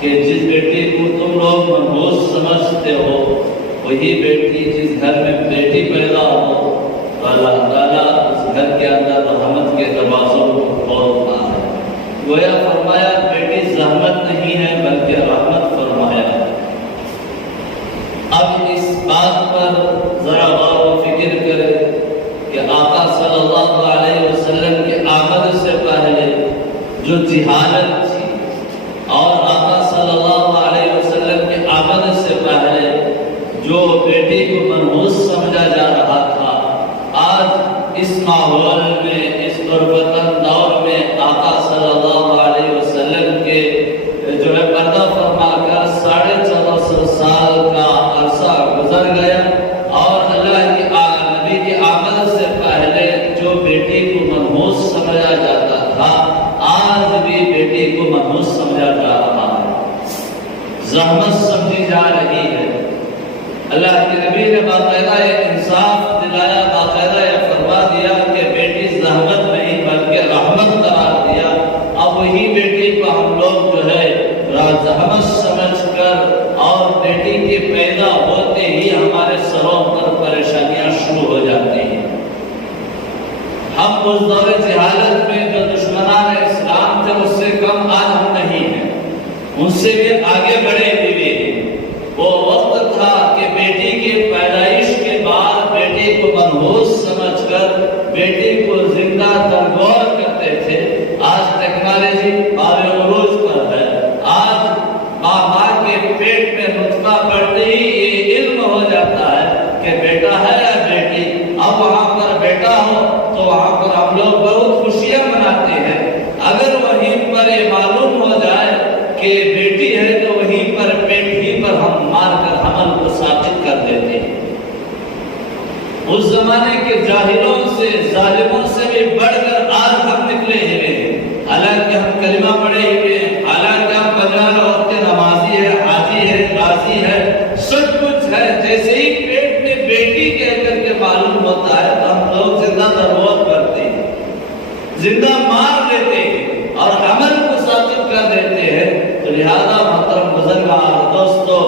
کہ جس بیٹی کو تم لوگ منحوس سمجھتے ہو وہی بیٹی جس گھر میں بیٹی پیدا ہو تو اللہ تعالیٰ اس گھر کے اندر رحمت کے دروازوں کو کھولتا ہے۔ گویا فرمایا بیٹی زحمت نہیں ہے بلکہ رحمت فرمایا۔ اب اس بات پر ذرا غور و فکر کرے کہ آقا صلی اللہ علیہ وسلم کے آمد سے پہلے جو جہالت تھی اور آقا صلی اللہ علیہ وسلم کے آمد سے پہلے جو بیٹی کو منحوس سمجھا جا رہا تھا، آج اس ماحول میں اس غربتن دور میں آقا صلی اللہ علیہ وسلم کے جو ہے پردہ فرما کر 1450 سال کا عرصہ گزر گیا اور اللہ کی نبی کی آمد سے پہلے جو بیٹی کو منحوس سمجھا جاتا تھا آج بھی بیٹی کو منحوس سمجھا جا رہا ہے، زحمت سمجھی جا رہی ہے۔ اللہ کے نبی نے باقاعدہ انصاف دلایا، باقاعدہ فرما دیا کہ بیٹی زحمت نہیں بلکہ رحمت قرار دیا۔ اب وہی بیٹی کو ہم لوگ جو ہے زحمت سمجھ کر اور بیٹی کے پیدا ہوتے ہی ہمارے سروں پر پریشانیاں شروع ہو جاتی ہیں۔ ہم اس دور جہالت میں جو دشمنان اسلام تھے اس سے کم آج ہم نہیں ہیں، ان سے بھی آگے بڑھے ہوئے ہیں۔ وہ وقت تھا کہ بیٹی کی پیدائش کے بعد بیٹی کو منحوس سمجھ کر بیٹی کو زندہ درگور کرتے تھے۔ آج ٹیکنالوجی باب عروج پر ہے، آج ماں کے پیٹ میں نطفہ پڑتے ہی یہ علم ہو جاتا ہے کہ بیٹا ہے یا بیٹی۔ اب وہاں پر بیٹا ہو تو وہاں پر ہم لوگ بہت خوشیاں مناتے ہیں، اگر وہیں پر یہ معلوم ہو جائے کہ بیٹی ہے تو وہیں پر پیٹ ہی پر ہم مار کر حمل کو ثابت کر دیتے ہیں۔ اس زمانے کے جاہلوں سے ظالموں سے بھی بڑھ کر آج ہم نکلے ہوئے ہیں، حالانکہ ہم کلمہ پڑھے ہوئے ہیں، حالانکہ ہم 15 وقت نمازی ہے، حاجی ہے، غازی ہے، سب کچھ ہے۔ جیسے ہی پیٹ میں بیٹی کہہ کر کے معلوم ہوتا ہے تو ہم لوگ زندہ درگور کرتے ہیں، زندہ مار دیتے ہیں اور عمل کو ثابت کر دیتے ہیں۔ تو لہذا محترم بزرگان دوستو،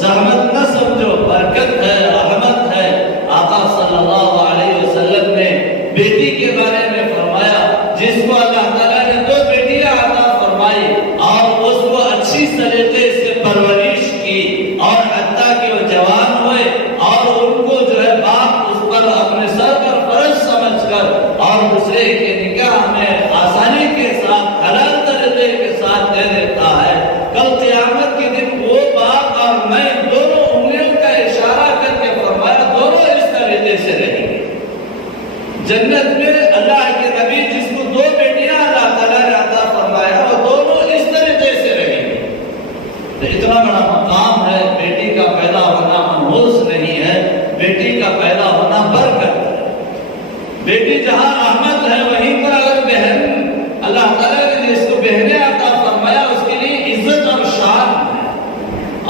زحمت نہ سمجھو، برکت ہے، رحمت ہے۔ آقا صلی اللہ علیہ وسلم نے بیٹی کے بارے میں فرمایا جس کو اللہ تعالیٰ نے 2 بیٹیاں عطا فرمائی اور اس کو اچھی طریقے سے پرورش کی اور حتیٰ کہ وہ جوان ہوئے اور ان کو جو ہے باپ اس پر اپنے سر پر فرض سمجھ کر اور دوسرے کے نکاح میں آسانی کے ساتھ حلال طریقے کے ساتھ دے دیتا ہے۔ کل قیامت کے دن وہ باپ اور میں دونوں انگلیوں کا اشارہ کر کے فرمایا دونوں اس طریقے سے رہیں گے جنت میں۔ اللہ کے نبی جس کو 2 بیٹیاں اللہ تعالیٰ نے عطا فرمایا وہ دونوں اس طریقے سے رہیں گے۔ تو اتنا بڑا مقام ہے، بیٹی کا پیدا ہونا منحوس نہیں ہے، بیٹی کا پیدا ہونا برکت ہے۔ بیٹی جہاں رحمت ہے وہیں پر اگر بہن اللہ تعالیٰ نے جس کو بہنیں عطا فرمایا اس کے لیے عزت اور شان ہے،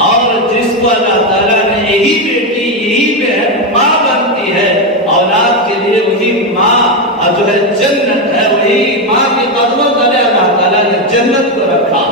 اور جس کو اللہ تعالیٰ نے یہی بیٹی یہی بہن ماں بنتی ہے اولاد کے لیے، وہی ماں جو ہے جنت ہے، وہی ماں کے قدموں تلے اللہ تعالیٰ نے جنت کو رکھا۔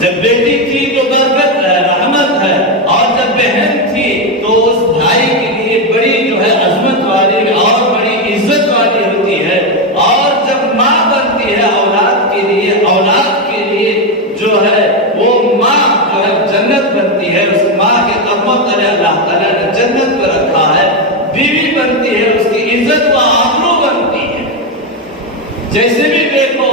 جب بیٹی تھی تو برکت ہے، رحمت ہے، اور جب بہن تھی تو اس بھائی کے لیے بڑی جو ہے عظمت والی اور بڑی عزت والی ہوتی ہے، اور جب ماں بنتی ہے اولاد کے لیے جو ہے وہ ماں جو ہے جنت بنتی ہے۔ اس ماں کے قدموں تلے اللہ تعالیٰ نے جنت کو رکھا ہے۔ بیوی بنتی ہے اس کی عزت و آبرو بنتی ہے۔ جیسے بھی دیکھو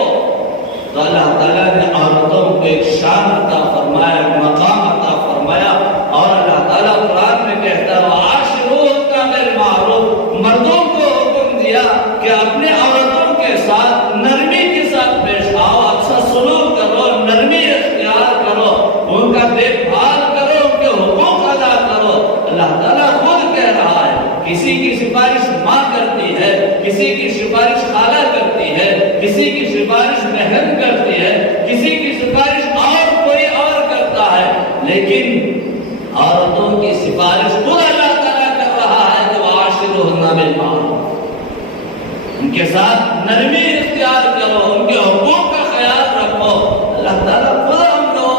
تو اللہ تعالیٰ نے عورتوں کو ایک شان عطا فرمایا، مقام عطا فرمایا، اور اللہ تعالیٰ قرآن میں کہتا ہے وَعَاشِرُوهُنَّ بِالْمَعْرُوفِ، مردوں کو حکم دیا کہ اپنے عورتوں کے ساتھ نرمی کے ساتھ پیش آؤ، اچھا سلوک کرو، نرمی اختیار کرو، ان کا دیکھ بھال کرو، ان کے حقوق ادا کرو۔ اللہ تعالیٰ خود کہہ رہا ہے، کسی کی سفارش ماں کرتی ہے، کسی کی سفارش خالہ کرتی ہے، کسی کی سفارش بہن کرتی ہے، کسی کی سفارش اور کوئی اور کرتا ہے، لیکن عورتوں کی سفارش خود اللہ تعالیٰ کر رہا ہے کہ وَعَاشِرُوهُنَّ بِالْمَعْرُوفِ، ان کے ساتھ نرمی اختیار کرو، ان کے حقوق کا خیال رکھو۔ اللہ تعالیٰ خود ہم لوگوں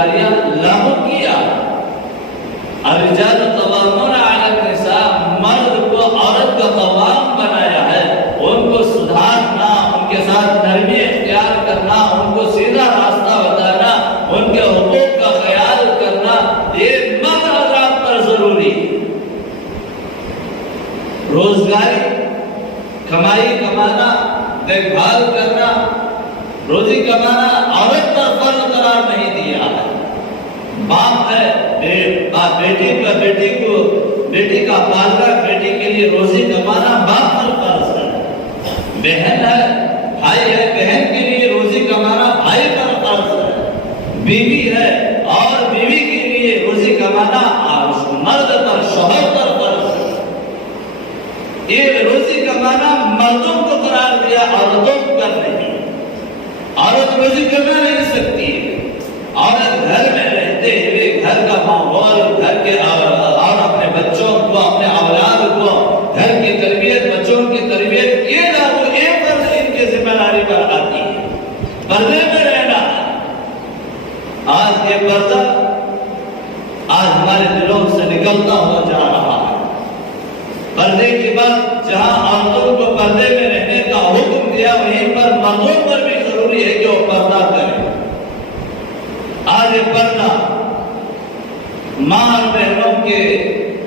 داریاں لاگو کیا۔ الرجال قوامون علی النساء، مرد کو عورت کا قوام بنایا ہے، ان کو سدھارنا، ان کے ساتھ نرمی اختیار کرنا، ان کو سیدھا راستہ بتانا، ان کے حقوق کا خیال کرنا، یہ مرد حضرات پر ضروری ہے۔ روزگاری، کمائی کمانا، دیکھ بھال کرنا، روزی کمانا عورت پر فرض قرار نہیں دیا ہے۔ باپ ہے، بیٹی کا پالنا، بیٹی کے لیے روزی کمانا باپ پر فرض ہے۔ بہن ہے، بھائی ہے، بہن کے لیے روزی کمانا بھائی پر فرض ہے۔ بیوی ہے اور بیوی کے لیے روزی کمانا مرد پر، شوہر پر فرض ہے۔ یہ روزی کمانا مردوں کو قرار دیا، عورتوں کو کر نہیں۔ عورت روزی کما نہیں سکتی ہے۔ عورت گھر میں رہتے ہوئے گھر کا ماحول، گھر کے اور اپنے بچوں کو، اپنے اولاد کو گھر کی تربیت، بچوں کی تربیت، یہ نہ وہ ایک فرض ان کے ذمہ داری پر آتی ہے، پردے میں رہنا ہے۔ آج یہ پردہ آج ہمارے دلوں سے نکلتا ہوا جا رہا ہے۔ پردے کے بعد جہاں عورتوں کو پردے میں رہنے کا حکم دیا، وہیں پر مردوں پر بھی ضروری ہے کہ وہ پردہ کریں۔ آج یہ پردہ ماں اور بہنوں کے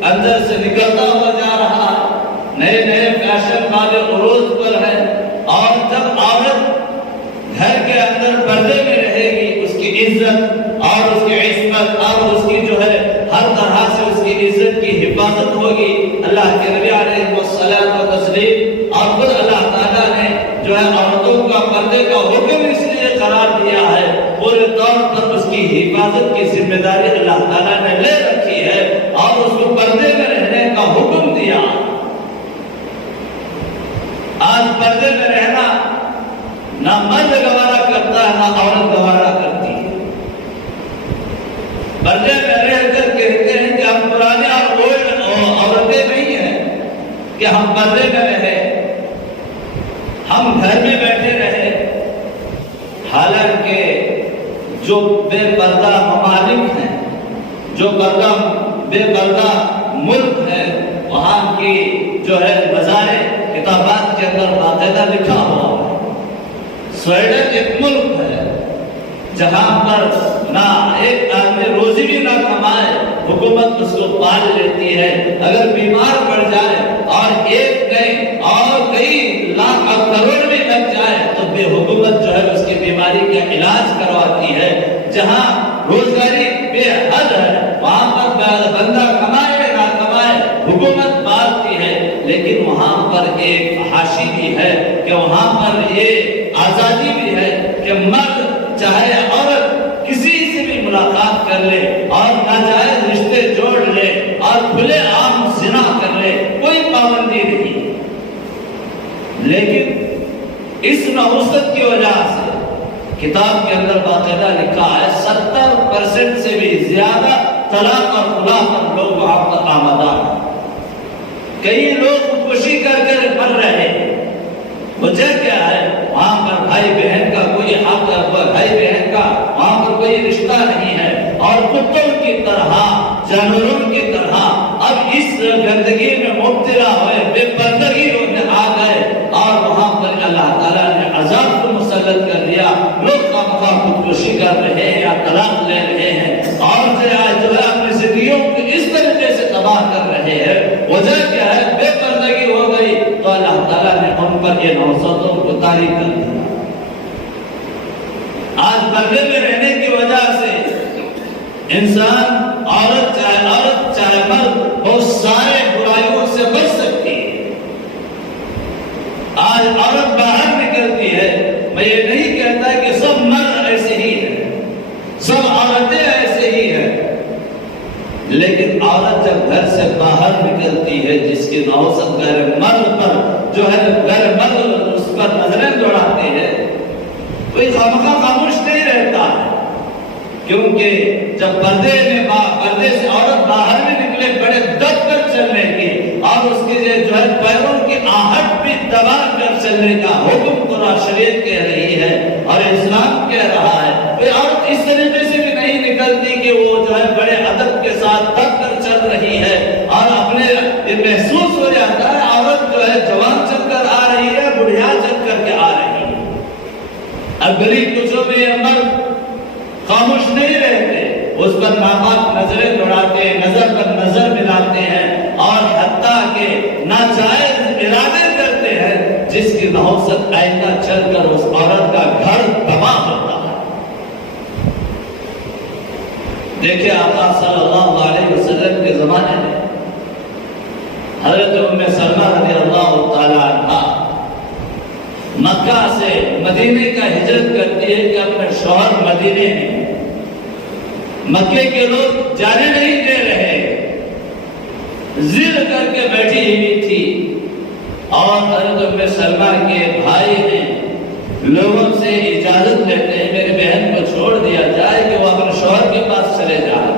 اندر سے نکلتا ہوا جا رہا ہے، نئے نئے فیشن والے عروج پر ہے، اور جب عورت گھر کے اندر پردے میں رہے گی، اس کی عزت اور اس کی عصمت اور اس کی جو ہے ہر طرح سے اس کی عزت کی حفاظت ہوگی۔ اللہ کے نبی علیہ الصلوۃ والتسلیم اور خود اللہ تعالیٰ نے جو ہے عورتوں کا پردے کا حکم اس لیے قرار دیا ہے، پورے طور پر اس کی حفاظت کی ذمہ داری اللہ تعالیٰ نے لے رکھی ہے اور اس کو پردے میں رہنے کا حکم دیا۔ آج پردے میں رہنا نہ مرد گوارا کرتا ہے، نہ عورت گوارا کرتی ہے۔ پردے میں رہ کر کہتے ہیں کہ ہم پرانے اور اولڈ عورتیں نہیں ہیں کہ ہم پردے میں رہے، ہم گھر میں بیٹھے رہے۔ حالانکہ جو بے پردہ ممالک ہیں، جو بے پردہ ملک ہے، وہاں کی جو ہے نظارے کتابات کے اندر باقاعدہ لکھا ہوا ہے۔ سویڈن ایک ملک ہے جہاں پر نہ ایک آدمی روزی بھی نہ کمائے، حکومت اس کو پال لیتی ہے۔ اگر بیمار پڑ جائے اور ایک نہیں اور کئی لاکھ اور کروڑ بھی لگ جائے تو بے حکومت جو ہے اس کی بیماری کا علاج کرواتی ہے۔ جہاں روزگاری بے حد ہے، وہاں پر بندہ کمائے نہ کمائے حکومت پالتی ہے، لیکن وہاں پر ایک فحاشی بھی ہے کہ وہاں پر یہ آزادی بھی ہے کہ مرد چاہے عورت کسی سے بھی ملاقات کر لے اور ناجائز رشتے جوڑ لے اور کھلے عام زنا کر لے، کوئی پابندی نہیں۔ لیکن اس نحوست کی وجہ سے کتاب کے اندر باقاعدہ لکھا ہے 70% سے بھی زیادہ طلاق اور خلا پر لوگ وہاں پر آمدہ ہیں۔ کئی لوگ خودکشی کر کے مر رہے ہیں۔ وجہ کیا ہے؟ وہاں پر بھائی بہن کا کوئی حق، بھائی بہن کا وہاں پر کوئی رشتہ نہیں ہے، اور کتوں کی طرح، جانوروں کی طرح اب اس گندگی میں مبتلا ہوئے، بے پردگی ہونے آ گئے، اور وہاں پر اللہ تعالیٰ نے عذاب کو مسلط کر دیا۔ لوگ خواہ خودکشی کر رہے ہیں یا طلاق لے رہے ہیں، اور جو ہے اپنی زندگیوں کو اس طریقے سے تباہ کر رہے ہیں۔ وجہ کیا ہے؟ بے پردگی ہو گئی تو اللہ تعالیٰ نے ان پر یہ نحوستوں کو طاری کر دیا۔ آج پردے میں رہنے کی وجہ سے انسان، عورت چاہے مرد، بہت سارے برائیوں سے بچ سکتی ہے۔ آج عورت باہر نکلتی ہے، میں یہ نہیں کہتا کہ سب مرد ایسے ہی ہیں، سب عورتیں ایسے ہی ہیں، لیکن عورت جب گھر سے باہر نکلتی ہے، جس کی نحوست غیر مرد پر جو ہے غیر مرد اس پر نظریں دوڑاتے ہیں، کوئی خامخواہ خاموش نہیں رہتا ہے، کیونکہ جب پردے سے عورت باہر میں نکلے، بڑے دب کر چلنے کی اور اس کی جو ہے پیروں کی آہٹ بھی دبا کر چلنے کا حکم قرآن شریعت کہہ رہی ہے اور اسلام کہہ رہا ہے۔ کوئی عورت اس طریقے سے بھی نہیں نکل کہ وہ جو ہے بڑے ادب کے ساتھ دب کر چل رہی ہے، اور اپنے یہ محسوس ہو جاتا ہے عورت جو ہے جوان چل کر آ رہی ہے، بڑھیا چل کر کے آ رہی ہے۔ اب گلی کوچوں میں یہ مرد خاموش نہیں رہتے، اس پر ناپاک نظریں دوڑاتے ہیں، نظر پر نظر ملاتے ہیں، اور حتیٰ کہ ناجائز ارادے کرتے ہیں جس کی نحوست آئندہ چل کر اس عورت کا گھر تباہ ہوتا ہے۔ دیکھیں آقا صلی اللہ علیہ وسلم کے زمانے میں حضرت ام سلمہ رضی اللہ تعالی عنہ مکہ سے مدینے کا ہجرت کرتی ہے کہ اپنے شوہر مدینے میں، مکے کے لوگ جانے نہیں دے رہے، ضد کر کے بیٹھی ہوئی تھی، اور حضرت ام سلمہ کے بھائی نے لوگوں سے اجازت لیتے ہیں میری بہن کو چھوڑ دیا جائے کہ وہ اپنے شوہر کے پاس چلے جائے۔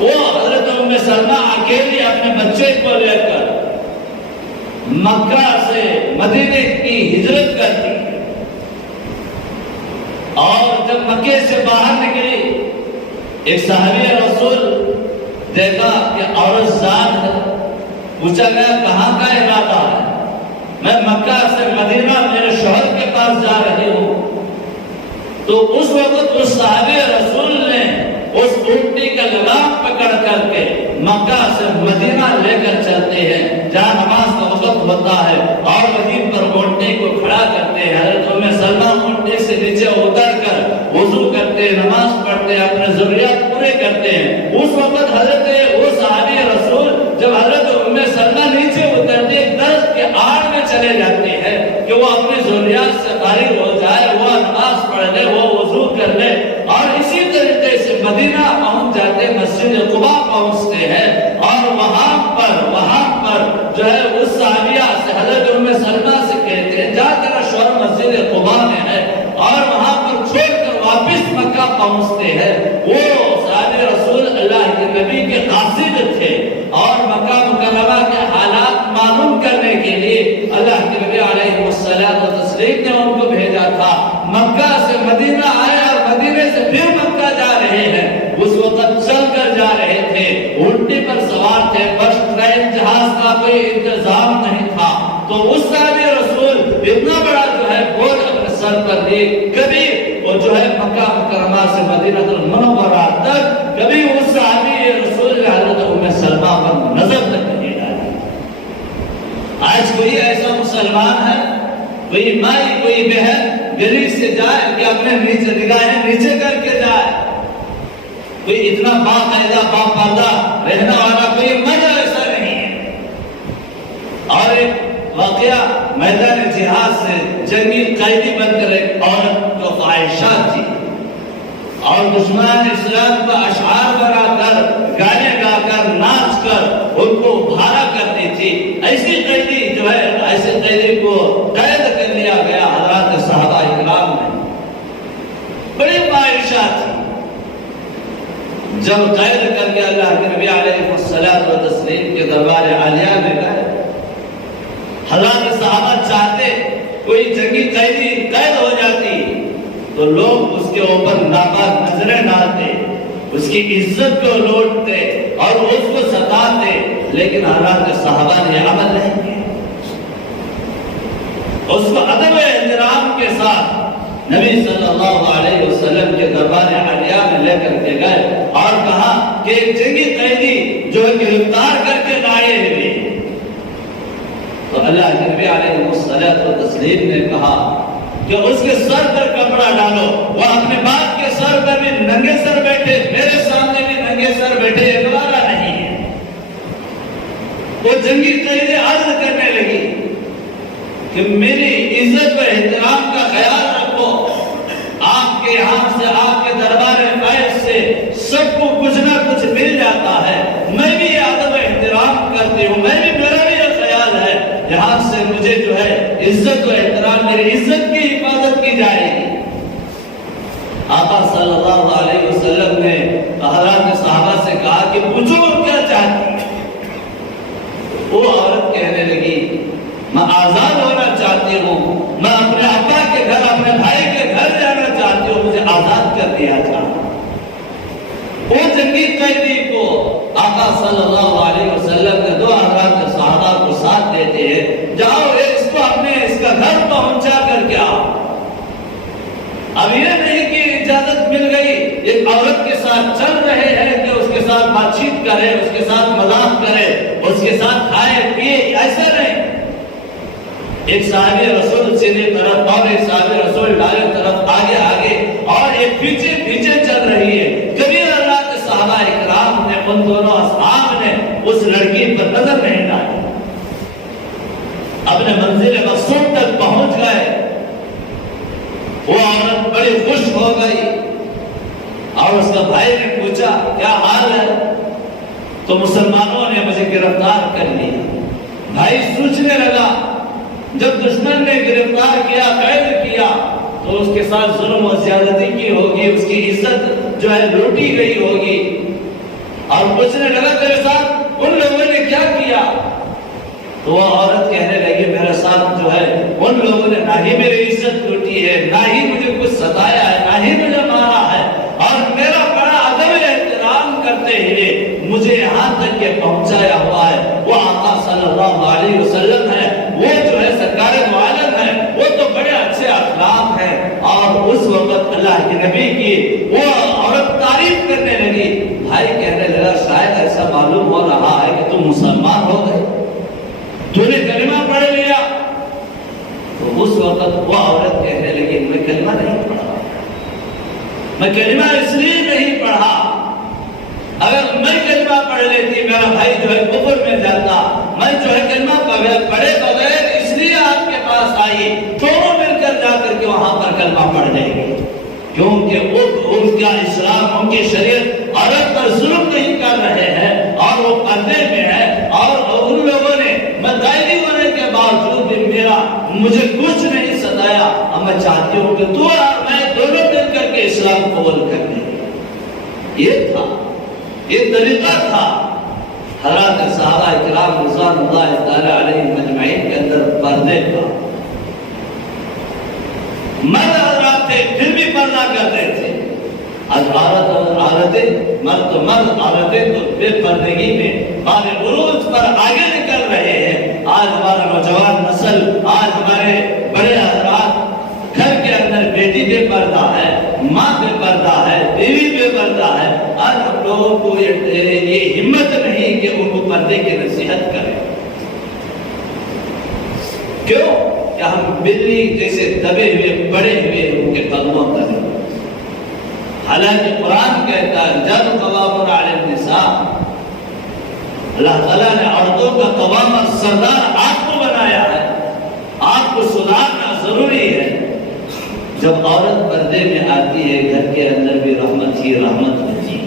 وہ حضرت ام سلمہ اکیلی اپنے بچے کو لے کر مکہ سے مدینے کی ہجرت کرتی ہے، اور جب مکے سے باہر نکلی ایک صحابی رسول دیکھا کہ عورت ذات ہے، پوچھا گیا کہاں کا ارادہ ہے؟ میں مکہ سے مدینہ میرے شوہر کے پاس جا رہی ہوں۔ تو اس وقت اس صحابی رسول نے اس اونٹنی کا لگام پکڑ کر کے مکہ سے مدینہ لے کر چلتے ہیں جہاں نماز کا وقت ہوتا ہے، اور وہیں پر اونٹنی کو کھڑا کرتے ہیں۔ حضرت ام سلمہ اونٹنی سے نیچے اتر کر وضو کرتے، نماز پڑھتے، اپنے ضروریات پورے کرتے ہیں۔ اس وقت حضرت وہ صحابی رسول جب حضرت ام سلمہ نیچے اترتے درد کے آڑ میں چلے جاتے ہیں کہ وہ اپنی ضروریات سے فارغ ہو جائے، وہ نماز پڑھ لے، وہ وضو کر لے، اور اسی طریقے سے مدینہ پہنچ جاتے، مسجد قباء پہنچتے ہیں، اور وہاں پر جو ہے اس صحابیہ سے حضرت ام سلمہ سے کہتے ہیں جا تیرا شوہر مسجد قباء میں ہے، اور وہاں پر چھوڑ کر واپس مکہ پہنچتے ہیں۔ وہ صحابی رسول اللہ کے نبی کے قاصد تھے، اور مکہ مکرمہ کے حالات معلوم کرنے کے لیے اللہ کے نبی علیہ الصلوۃ والتسلیم نے ان کو بھیجا تھا۔ مکہ سے مدینہ آئے اور مدینے سے پھر مکہ جا رہے ہیں، اس وقت چل کر جا رہے تھے، اونٹنی پر سوار تھے، بس ٹرین جہاز کا کوئی انتظام نہیں تھا۔ تو اس صحابی رسول اتنا بڑا جو ہے بوجھ اپنے سر پر لیے، کبھی وہ جو ہے مکہ مکرمہ سے مدینہ المنورہ تک کبھی اس صحابی رسول نے حضرت ام سلمہ پر نظر تک نہیں ڈالی۔ آج کوئی ایسا مسلمان ہے، کوئی مائی کوئی بہن گلی سے جائے کہ اپنے نیچے نگاہیں نیچے کر کے جائے، کوئی اتنا باقاعدہ باپردہ رہنے والا کوئی مرد ایسا نہیں ہے۔ اور ایک واقعہ میدان جہاد سے جنگی قیدی بن کر ایک عورت جو عائشہ تھی، اور دشمن اسلام کا اشعار بنا کر گانے گا کر ناچ کر ان کو بھارا کرتی تھی، ایسی قیدی جو ہے ایسے قیدی کو قید کر لیا گیا حضرات صحابہ اکرام نے، بڑی عائشہ تھی۔ جب قید کر کے اللہ کے نبی علیہ الصلوۃ والتسلیم کے دربار عالیہ میں گئے، حضرات صحابہ چاہتے کوئی جنگی قیدی قید ہو جاتی تو لوگ اس کے اوپر ناپاک نظریں ڈالتے، اس کی عزت کو لوٹتے اور اس کو ستاتے، لیکن حضرات صحابہ نے عمل نہیں کیا، اس کو ادب و احترام کے ساتھ نبی صلی اللہ علیہ وسلم کے دربار عالیہ میں لے کر کے گئے، اور کہا کہ ایک جنگی قیدی جو گرفتار کر کے لائے ہوئے، تو اللہ کے نبی علیہ الصلوۃ والتسلیم نے کہا کہ اس کے سر پر کپڑا ڈالو۔ وہ اپنے باپ کے سر پر بھی ننگے سر بیٹھے، میرے سامنے بھی ننگے سر بیٹھے، اگوارا نہیں ہے۔ وہ جنگی قیدی عرض کرنے لگی کہ میری عزت و احترام کا خیال رکھو، آپ کے یہاں سے آپ کے دربار فیض سے سب کو کچھ نہ کچھ مل جاتا ہے، میں بھی یہ ادب و احترام کرتی ہوں، میں بھی میرا بھی یہ خیال ہے یہاں سے مجھے جو ہے عزت و احترام، میری عزت کی حفاظت کی جائے گی۔ آقا صلی اللہ علیہ وسلم نے حضرات صحابہ سے کہا کہ پوچھو کیا چاہتی ہے؟ وہ عورت کہنے لگی میں آزاد ہونا چاہتی ہوں، میں اپنے ابا کے گھر اپنے بھائی کے گھر جانا چاہتی ہوں، مجھے آزاد کر دیا جائے۔ لگی قیدی کو آقا صلی اللہ علیہ وسلم نے 2 حضرات صحابہ کو ساتھ دیتے ہیں، جاؤ اس کو اپنے اس کا گھر پہنچا کر کے آؤ۔ اب یہ نہیں کہ اجازت مل گئی، ایک عورت کے ساتھ چل رہے ہیں کہ اس کے ساتھ بات چیت کرے، اس کے ساتھ مذاق کرے، اس کے ساتھ کھائے پیے، ایسا نہیں۔ ایک صحابی رسول سیدھی طرف اور ایک صحابی رسول دائیں طرف، آگے آگے اور ایک پیچھے پیچھے چل رہی ہے۔ کبھی اللہ کے صحابہ اکرام نے، ان دونوں اصحاب نے اس لڑکی پر نظر نہیں ڈالی، اپنے منزل مقصود تک پہنچ گئے۔ وہ عورت بڑی خوش ہو گئی اور اس کا بھائی نے پوچھا کیا حال ہے؟ تو مسلمانوں نے مجھے گرفتار کر لیا۔ بھائی سوچنے لگا، جب دشمن نے گرفتار کیا، قید کیا، تو اس کے ساتھ ظلم و زیادتی کی ہوگی، اس کی عزت جو ہے لوٹی گئی ہوگی، اور پوچھنے لگا تیرے ساتھ ان لوگوں نے کیا کیا؟ تو وہ عورت کہنے لگی میرے ساتھ جو ہے ان لوگوں نے نہ ہی میری عزت لوٹی ہے، نہ ہی مجھے کچھ ستایا ہے، نہ ہی مجھے مارا ہے، اور میرا بڑا ادب احترام کرتے ہوئے مجھے یہاں تک کے پہنچایا ہوا ہے وہ آقا صلی اللہ علیہ وسلم ہے، وہ جو ہے سرکار دو عالم ہے، وہ تو بڑے اچھے اخلاق ہیں۔ اور اس وقت اللہ کے نبی کی وہ عورت تعریف کرنے لگی۔ بھائی کہنے لگا شاید ایسا معلوم ہو رہا ہے کہ تم مسلمان ہو گئے، تو نے کلمہ پڑھ لیا۔ تو اس وقت وہ عورت کہنے لگی میں کلمہ نہیں پڑھا، میں کلمہ اس لیے نہیں پڑھا، اگر میں کلمہ پڑھ لیتی میرا بھائی جو ہے کفر میں جاتا، میں جو ہے کلمہ پڑھے بغیر اس لیے آپ کے پاس آئی، دونوں مل کر جا کر کے وہاں پر کلمہ پڑھ لیں گے، کیونکہ ان کا اسلام، ان کی شریعت عورت پر ظلم نہیں کر رہے ہیں، اور وہ پردے میں ہے، اور ان لوگوں نے میں قیدی ہونے کے باوجود بھی مجھے کچھ نہیں ستایا، اب میں چاہتی ہوں کہ تو اور میں دونوں مل کر کے اسلام قبول کر لیں۔ یہ تھا، یہ طریقہ تھا حضرات صحابہ کرام رضوان اللہ تعالی علیہم اجمعین کے اندر پردے کا۔ مرد حضرات تھے پھر بھی پردہ کرتے تھے، عورتیں مرد تو مرد، عورتیں تو بے پردگی میں بال عروج پر آگے نکل رہے ہیں۔ آج ہمارا نوجوان نسل، آج ہمارے بڑے حضرات گھر کے اندر بیٹی بے پردہ ہے، ماں بے پردہ ہے، بیوی بے پردہ ہے۔ آج ہم لوگوں کو یہ ہمت نہیں کہ ان کو پردے کی نصیحت کریں۔ کیوں کہ ہم بلی جیسے دبے ہوئے پڑے ہوئے ان کے قدموں پر ہیں۔ حالانکہ قرآن کہتا ہے جب قوامن علی النساء، اللہ تعالیٰ نے عورتوں کا قوام اور سردار آپ کو بنایا ہے، آپ کو سدھارنا ضروری ہے۔ جب عورت پردے میں آتی ہے گھر کے اندر بھی رحمت ہی رحمت ہوتی ہے،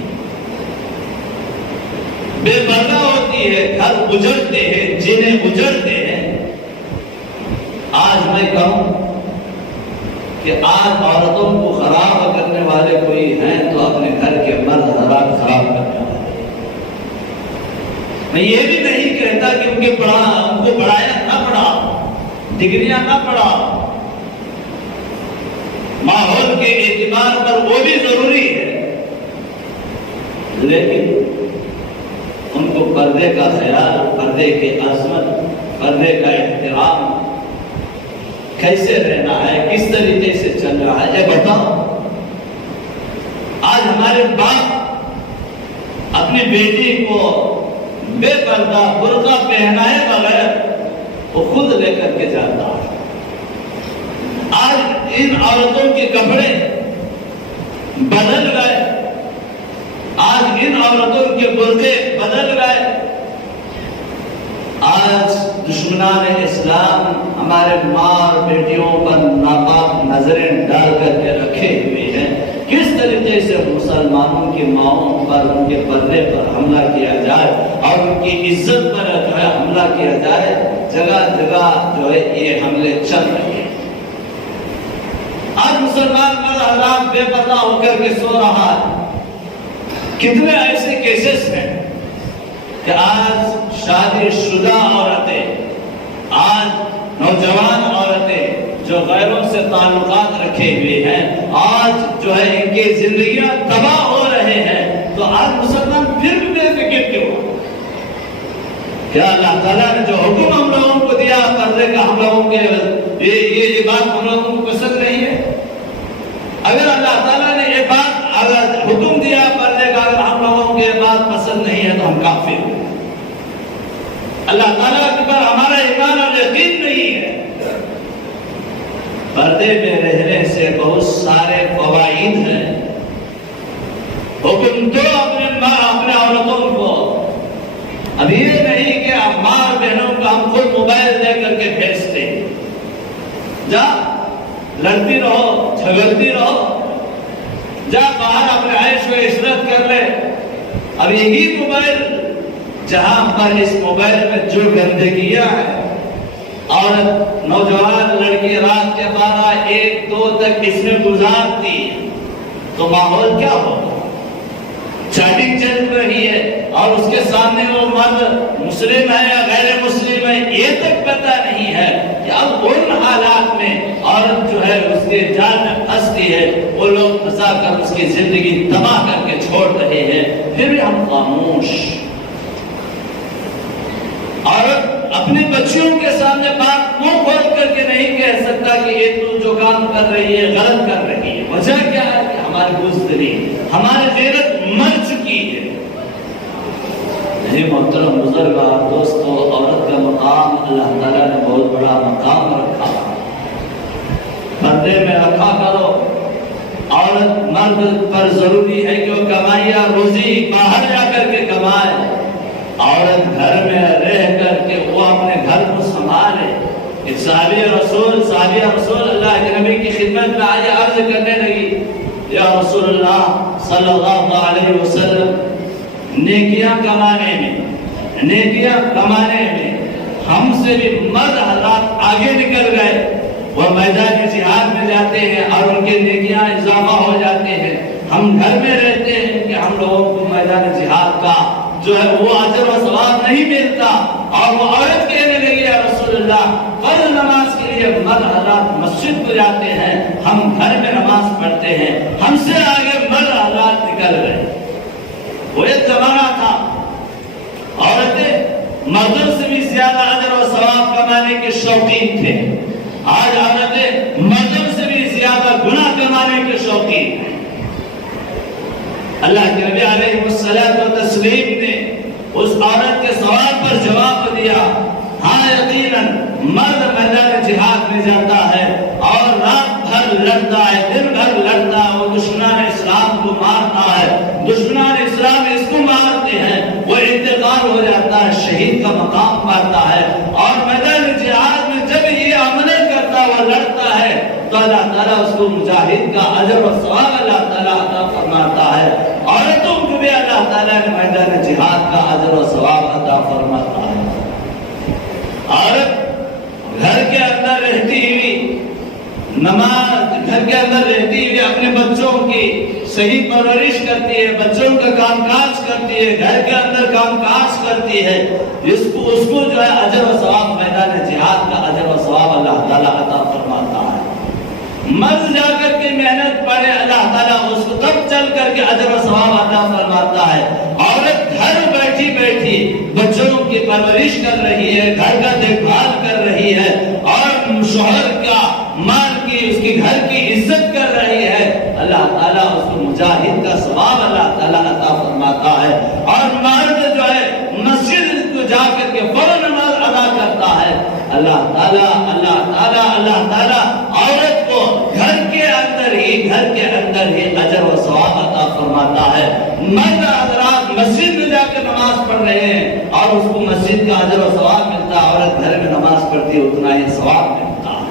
بے پردہ ہوتی ہے، گھر اجڑتے ہیں، جنہیں اجڑتے ہیں۔ آج میں کہوں کہ آج عورتوں کو خراب کرنے والے کوئی ہیں تو اپنے گھر کے مرد حضرات خراب کرنے والے۔ میں یہ بھی نہیں کہتا کہ ان کو پڑھایا نہ پڑھا، ڈگریاں نہ پڑھا، ماحول کے اعتبار پر وہ بھی ضروری ہے، لیکن ان کو پردے کا خیال، پردے کی عظمت، پردے کا احترام کیسے رہنا ہے، کس طریقے سے چل رہا ہے، یہ بتاؤ۔ آج ہمارے باپ اپنی بیٹی کو بے پردہ برقع پہنائے بغیر وہ خود لے کر کے جاتا ہے۔ آج ان عورتوں کے کپڑے بدل گئے، آج ان عورتوں کے برقعے بدل گئے۔ آج دشمنان اسلام ہمارے ماں اور بیٹیوں پر ناپاک نظریں ڈال کر کے رکھے ہوئے ہیں، کس طریقے سے مسلمانوں کی ماؤں پر، ان کے پردے پر حملہ کیا جائے اور ان کی عزت پر جو ہے حملہ کیا جائے، جگہ جگہ جو ہے یہ حملے چل رہے ہیں۔ آج مسلمان مرد حضرات بے پردہ ہو کر کے سو رہا ہے۔ کتنے ایسے کیسز ہیں کہ آج شادی شدہ عورتیں، آج نوجوان عورتیں جو غیروں سے تعلقات رکھے ہوئے ہیں، آج جو ہے ان کی زندگیاں تباہ ہو رہے ہیں، تو آج مسلمان کیا اللہ تعالیٰ نے جو حکم ہم لوگوں کو دیا پردے کا، ہم لوگوں کے یہ بات ہم لوگوں کو پسند نہیں ہے؟ اگر اللہ تعالیٰ نے یہ بات اگر حکم دیا پردے کا، اگر ہم لوگوں کو یہ بات پسند نہیں ہے تو ہم کافر ہیں۔ اللہ تعالیٰ کے پر ہمارا ایمان اور یقین نہیں ہے۔ پردے میں رہنے سے بہت سارے فوائد ہیں۔ حکم دو اپنے عورتوں کو، اب یہ نہیں کہ ماں بہنوں کو ہم خود موبائل دے کر کے بھیجتے، جا لڑتی رہو جھگڑتی رہو، جا باہر اپنے عیش و عشرت کر لے۔ اب یہی موبائل جہاں پر اس موبائل میں جو گندگیاں ہیں، عورت نوجوان لڑکی رات کے 12 1 2 تک اس میں گزارتی تو ماحول کیا ہوگا؟ چیٹنگ چل رہی ہے اور اس کے سامنے وہ مرد مسلم ہے یا غیر مسلم ہے یہ تک پتہ نہیں ہے کہ اب ان حالات میں عورت جو ہے اس کے جال میں پھنستی ہے، وہ لوگ پھنسا کر اس کی زندگی تباہ کر کے چھوڑ رہے ہیں، پھر بھی ہم خاموش۔ عورت اپنے بچیوں کے سامنے بات منہ کھول کر کے نہیں کہہ سکتا کہ یہ تو جو کام کر رہی ہے غلط کر رہی ہے۔ وجہ کیا ہے کہ ہماری بزدلی، ہماری غیرت مر چکی ہے۔ نہیں محترم بزرگاں دوستو، عورت کا مقام اللہ تعالیٰ نے بہت بڑا مقام رکھا، پردے میں رکھا کرو۔ عورت مرد پر ضروری ہے کہ وہ کمائیاں روزی باہر جا کر کے کمائے، عورت گھر میں رہ کر کے وہ اپنے گھر کو سنبھالے۔ ایک صحابی رسول اللہ کے نبی کی خدمت میں آج عرض کرنے لگی، یا رسول اللہ صلی اللہ علیہ وسلم، نیکیاں کمانے میں ہم سے بھی مرد حضرات آگے نکل گئے، وہ میدان جہاد میں جاتے ہیں اور ان کے نیکیاں اضافہ ہو جاتے ہیں۔ ہم گھر میں رہتے ہیں کہ ہم لوگوں کو میدان جہاد کا جو ہے وہ اجر و ثواب نہیں ملتا۔ اور وہ عورت کہنے لگی، یا رسول اللہ، فرض نماز کے لیے مرد حضرات مسجد کو جاتے ہیں، ہم گھر میں نماز پڑھتے ہیں، ہم سے آگے مرد حضرات نکل گئے۔ وہ ایک زمانہ تھا عورتیں مردوں سے بھی زیادہ اجر و ثواب کمانے کے شوقین تھے، آج عورتیں مردوں سے بھی زیادہ گناہ کمانے کے شوقین ہیں۔ اللہ کے نبی علیہ الصلوۃ والتسلیم نے اس عورت کے سوال پر جواب دیا، ہاں یقیناً مرد میدان جہاد میں جاتا ہے اور رات بھر لڑتا ہے، دن بھر لڑتا ہے، وہ دشمنان اسلام کو مارتا ہے، دشمنان اسلام اس کو مارتے ہیں، وہ انتقال ہو جاتا ہے، شہید کا مقام پاتا ہے۔ اور میدان جہاد میں جب یہ عمل کرتا ہے، وہ لڑتا ہے، تو اللہ تعالیٰ اس کو مجاہد کا اجر و ثواب اللہ تعالیٰ عطا فرماتا ہے۔ عورتوں کو بھی اللہ تعالیٰ نے میدان جہاد کا اجر و ثواب عطا فرماتا ہے۔ عورت گھر کے اندر رہتی ہوئی گھر کے اندر رہتی ہوئی اپنے بچوں کی صحیح پرورش کرتی ہے، بچوں کا کام کاج کرتی ہے، گھر کے اندر کام کاج کرتی ہے، اس کو جو ہے اجر و ثواب میدان جہاد کا اجر و ثواب اللہ تعالیٰ عطا فرماتا ہے۔ مرد جا کر کے محنت پڑے، اللہ تعالیٰ اس کو تب چل کر کے اجر و ثواب عطا فرماتا ہے۔ عورت گھر بیٹھی بیٹھی بچوں کی پرورش کر رہی ہے، گھر کا دیکھ بھال کر رہی ہے اور شوہر کا مال کی اس کی گھر کی عزت کر رہی ہے، اللہ تعالیٰ اس کو مجاہد کا ثواب اللہ تعالیٰ عطا فرماتا ہے۔ اور مرد جو ہے مسجد کو جا کر کے فوراً نماز ادا کرتا ہے، اللہ تعالیٰ عورت کو گھر کے اندر ہی اجر و ثواب عطا فرماتا ہے۔ مرد حضرات مسجد میں جا کے نماز پڑھ رہے ہیں اور اس کو مسجد کا اجر و ثواب ملتا ہے، عورت گھر میں نماز پڑھتی ہے اتنا ہی ثواب ملتا ہے۔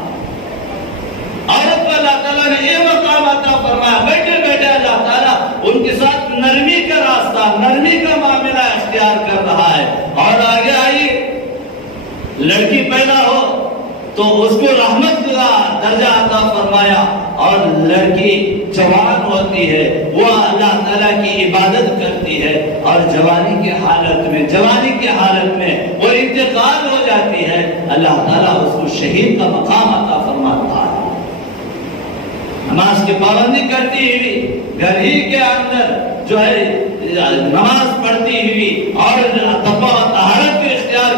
عورت کو اللہ تعالیٰ نے یہ مقام عطا فرمایا، بیٹھے بیٹھے اللہ تعالیٰ ان کے ساتھ نرمی کا راستہ، نرمی کا معاملہ اختیار کر رہا ہے۔ اور آگے آئیے، لڑکی پیدا ہو تو اس کو رحمت کا درجہ عطا فرمایا، اور لڑکی جوان ہوتی ہے وہ اللہ تعالیٰ کی عبادت کرتی ہے، اور جوانی کی حالت میں وہ انتقال ہو جاتی ہے، اللہ تعالیٰ اس کو شہید کا مقام عطا فرماتا ہے۔ نماز کی پابندی کرتی ہوئی گھر ہی کے اندر جو ہے نماز پڑھتی ہوئی اور تقویٰ و طہارت کو اختیار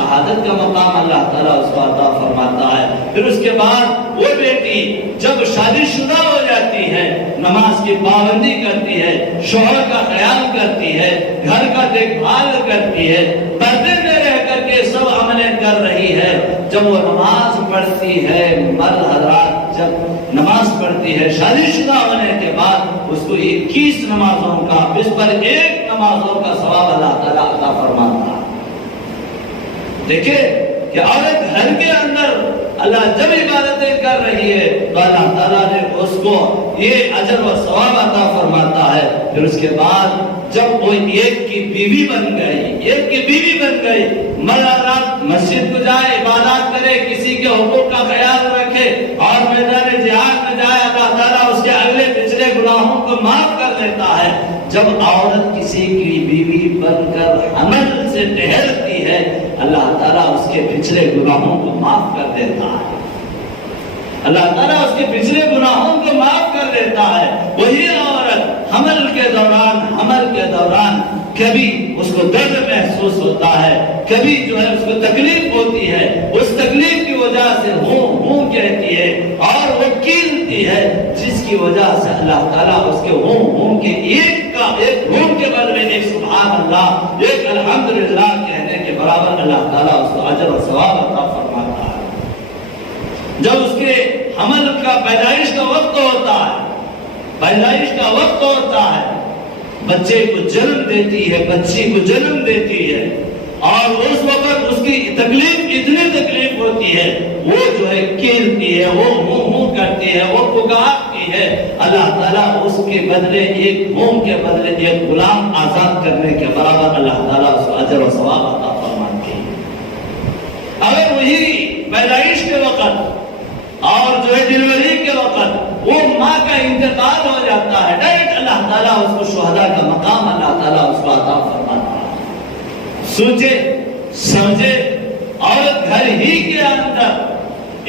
شہادت کا مقام اللہ تعالیٰ اس کو عطا فرماتا ہے۔ پھر اس کے بعد وہ بیٹی جب شادی شدہ ہو جاتی ہے، نماز کی پابندی کرتی ہے، شوہر کا خیال کرتی ہے، گھر کا دیکھ بھال کرتی ہے، پردے میں رہ کر کے سب عملیں کر رہی ہے، جب وہ نماز پڑھتی ہے، مرد حضرات جب نماز پڑھتی ہے شادی شدہ ہونے کے بعد، اس کو 21 نمازوں کا، اس پر 1 نمازوں کا ثواب اللہ تعالیٰ عطا فرماتا ہے۔ دیکھیں کہ عورت گھر کے اندر اللہ جب عبادتیں کر رہی ہے تو اللہ تعالیٰ نے اس کو یہ اجر و ثواب عطا فرماتا ہے۔ پھر اس کے بعد جب وہ ایک کی بیوی بن گئی، مرد مسجد کو جائے، عبادات کرے، کسی کے حقوق کا خیال رکھے اور میدان جہاد میں جائے، اللہ تعالیٰ اس کے اگلے پچھلے گناہوں کو معاف کر دیتا ہے۔ جب عورت کسی کی بیوی بن کر عمل سے ٹہرتی ہے، اللہ تعالیٰ اس کے پچھلے گناہوں کو معاف کر دیتا ہے۔ اللہ تعالیٰ اس کے پچھلے گناہوں کو معاف کر دیتا ہے۔ وہی عورت حمل کے دوران کبھی اس کو درد محسوس ہوتا ہے، کبھی جو ہے اس کو تکلیف ہوتی ہے، اس تکلیف کی وجہ سے ہوں کہتی ہے اور وہ کیلتی ہے، جس کی وجہ سے اللہ تعالیٰ اس کے ہوں کے ایک ہوں کے بدلے ایک سبحان اللہ، ایک الحمدللہ کہنے کے برابر اللہ تعالیٰ اس کو اجر و ثواب عطا فرماتا ہے۔ جب اس کے حمل کا پیدائش کا وقت ہوتا ہے، بچے کو جنم دیتی ہے، بچی کو جنم دیتی ہے، اور اس وقت اس کی اتنی تکلیف ہوتی ہے، وہ جو ہے کھیلتی ہے، وہ کرتی ہے، وہ پکارتی ہے، اللہ تعالیٰ اس کے بدلے کے بدلے ایک غلام آزاد کرنے کے برابر اللہ تعالیٰ اس کو اجر و ثواب عطا فرماتے ہیں۔ اگر وہی پیدائش کے وقت اور جو ہے ڈلیوری کے وقت وہ ماں کا انتقال ہو جاتا ہے، ڈائریکٹ اللہ تعالیٰ اس کو شہداء کا مقام اللہ تعالیٰ اس کو عطا فرماتا ہے۔ سوچے سمجھے، عورت گھر ہی کے اندر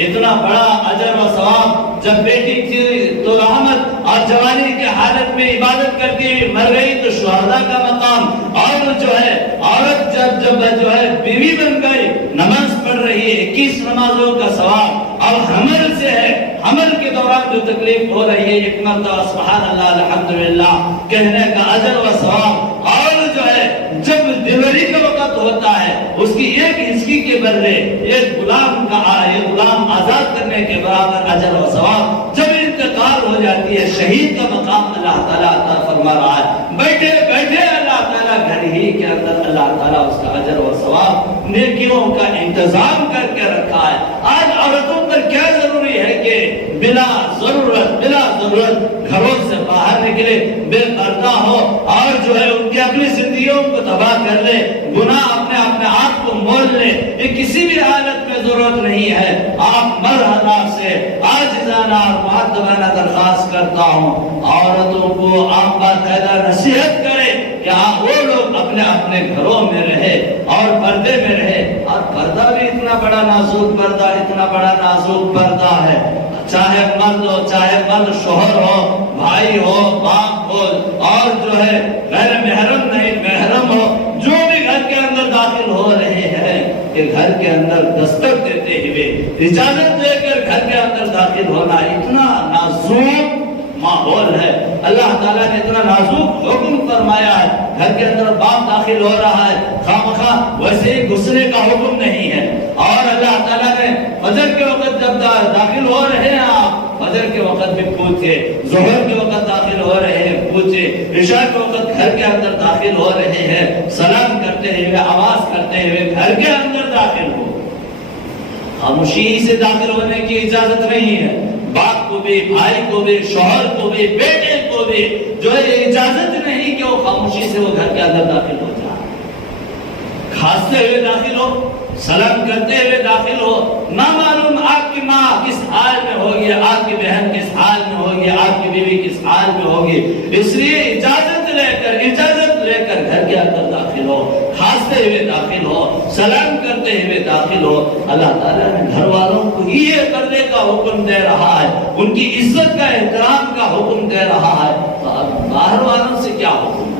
اتنا بڑا اجر و ثواب، جب بیٹی تھی تو رحمت، اور جوانی کے حالت میں عبادت کرتی ہوئی مر گئی تو شہداء کا مقام، اور جو ہے عورت جب جو ہے بیوی بن گئی، نماز پڑھ رہی ہے، 21 نمازوں کا ثواب، اور حمل سے ہے، حمل کے دوران جو تکلیف ہو رہی ہے، ایک مرتبہ سبحان اللہ الحمدللہ کہنے کا اجر و ثواب، اور جو ہے جب ڈلیوری کا وقت ہوتا ہے، اس کی ایک ہچکی کے بدلے ایک غلام آزاد کرنے کے برابر اجر و ثواب۔ جب انتقال ہو جاتی ہے، شہید کا مقام اللہ تعالیٰ عطا فرما رہا ہے، بیٹھے اللہ تعالیٰ گھر ہی کے اندر اللہ تعالیٰ اس کا اجر و ثواب، نیکیوں کا انتظام کر کے رکھا ہے۔ آج عورتوں پر کیا ضروری ہے کہ بلا ضرورت گھروں سے باہر نکلے، بے پردہ ہو، اور جو ہے ان کی اپنی زندگیوں کو تباہ کر لے، گناہ اپنے آپ کو مول لے، یہ کسی بھی حالت میں ضرورت نہیں ہے۔ آپ مرد حضرات سے عاجزانہ اور مؤدبانہ درخواست کرتا ہوں، عورتوں کو آپ باقاعدہ نصیحت کریں کہ وہ لوگ اپنے گھروں میں رہے اور پردے میں رہے، اور پردہ بھی اتنا بڑا نازک پردہ ہے، چاہے مرد شوہر ہو، بھائی ہو، باپ ہو، اور جو ہے غیر محرم نہیں محرم ہو، جو بھی گھر کے اندر داخل ہو رہے ہیں، کہ گھر کے اندر دستک دیتے ہوئے اجازت دے کر گھر کے اندر داخل ہونا اتنا نازک ماحول ہے۔ اللہ تعالیٰ نے اتنا نازک حکم فرمایا ہے، گھر کے اندر باپ داخل ہو رہا ہے، خامخواہ ویسے ہی گھسنے کا حکم نہیں ہے، اور اللہ تعالیٰ نے فجر کے وقت جب داخل ہو رہے ہیں، آپ فجر کے وقت بھی پوچھے، ظہر کے وقت داخل ہو رہے ہیں پوچھے، عشاء کے وقت گھر کے اندر داخل ہو رہے ہیں، سلام کرتے ہوئے، آواز کرتے ہوئے گھر کے اندر داخل ہو۔ خاموشی سے داخل ہونے کی اجازت نہیں ہے، باپ کو بھی، بھائی کو بھی، شوہر کو بھی، بیٹے کو بھی جو ہے اجازت نہیں کہ وہ خاموشی سے وہ گھر کے اندر داخل ہو جائے، کھانستے ہوئے داخل ہو، سلام کرتے ہوئے داخل ہو، نہ معلوم آپ کی ماں کس حال میں ہوگی، آپ کی بہن کس حال میں ہوگی، آپ کی بیوی کس حال میں ہوگی، اس لیے اجازت لے کر گھر کے اندر داخل ہو، کھانستے ہوئے داخل ہو، سلام کرتے ہوئے داخل ہو۔ اللہ تعالیٰ نے گھر والوں کو یہ کرنے کا حکم دے رہا ہے، ان کی عزت کا احترام کا حکم دے رہا ہے، تو اب باہر والوں سے کیا حکم ہے؟